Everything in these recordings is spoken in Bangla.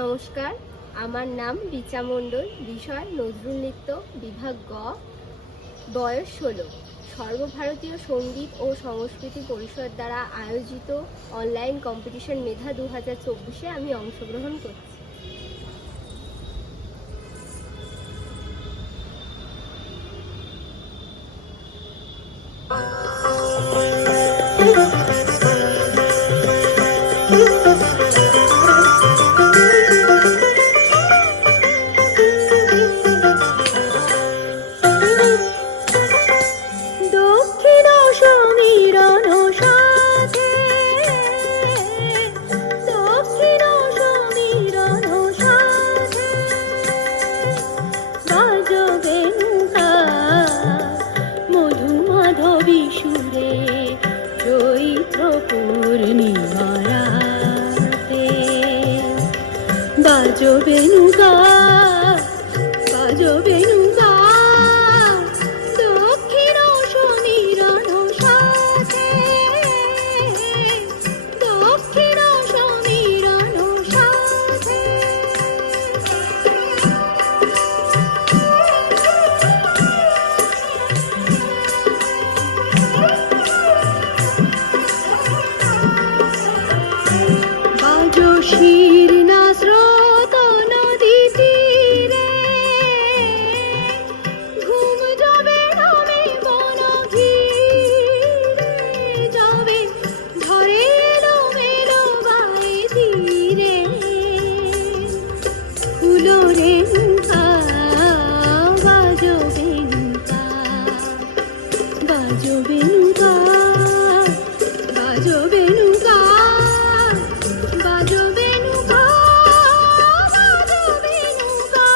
নমস্কার, আমার নাম রিচা মণ্ডল। বিষয় নজরুল নৃত্য, বিভাগ গ, বয়স 16। সর্বভারতীয় সঙ্গীত ও সংস্কৃতি পরিষদ দ্বারা আয়োজিত অনলাইন কম্পিটিশন মেধা 2024-এ আমি অংশগ্রহণ করছি। বাজো বেনুগা বাজো বেনুগা দক্ষিণ সমীরণ সাথে দক্ষিণ সমীরণ সাথে বাজো শির না স্রোত নদী তীরে ঘুম যাবে নামে বন ঘিরে যাবে ধরে এলো মেলো বাই ধীরে ফুলো রে মুখা বাজো বেনুকা বাজো বেনুকা বাজো বেনুকা বাজো বেনুকা বাজো বেনুকা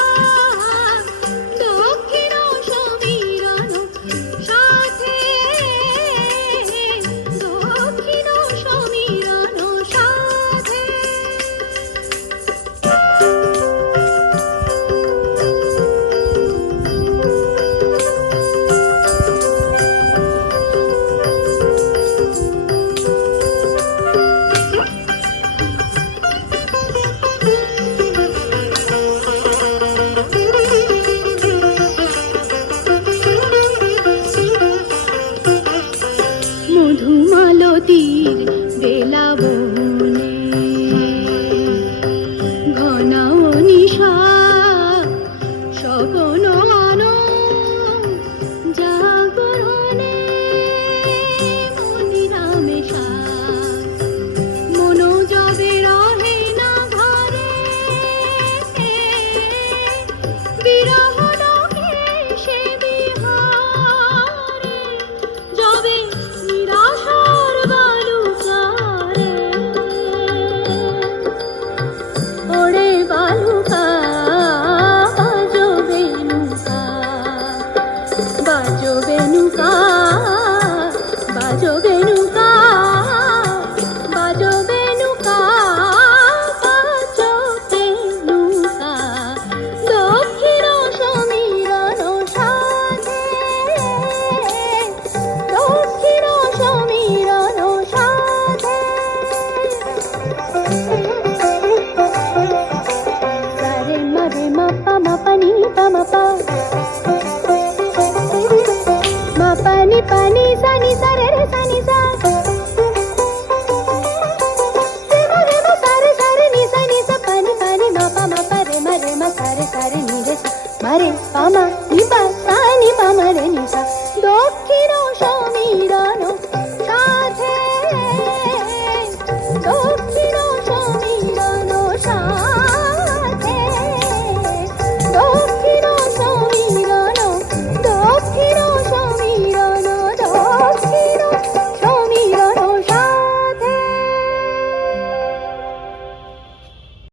দক্ষিণ সমীরণ সাথে দক্ষিণ সমীরণ সাথে মধুমালতীর বেলা বনে ঘনাও নিশা স্বপন আনো জাগরণে মনিরামে মনো যাবে রহে না ঘরে বিরহ লোকে সে বিহারে যাবে নিরাশার বালুকারে ওরে বালুকা বাজো বেনুকা বাজো বেনুকা বাজো বেনুকা বাজো বেনুকা বাজো বেনুকা দক্ষিণ সমীরণ সাথে দক্ষিণ সমীরণ সাথে সারে মারে মাপা মাপা নি পা মাপা মাপা নি পানি সানি সারে রে সানি সা রে মা সারে সারে নি সানি সা পানি পানি মাপা মাপা রে মা সারে সারে নি রে সা মারে পা মা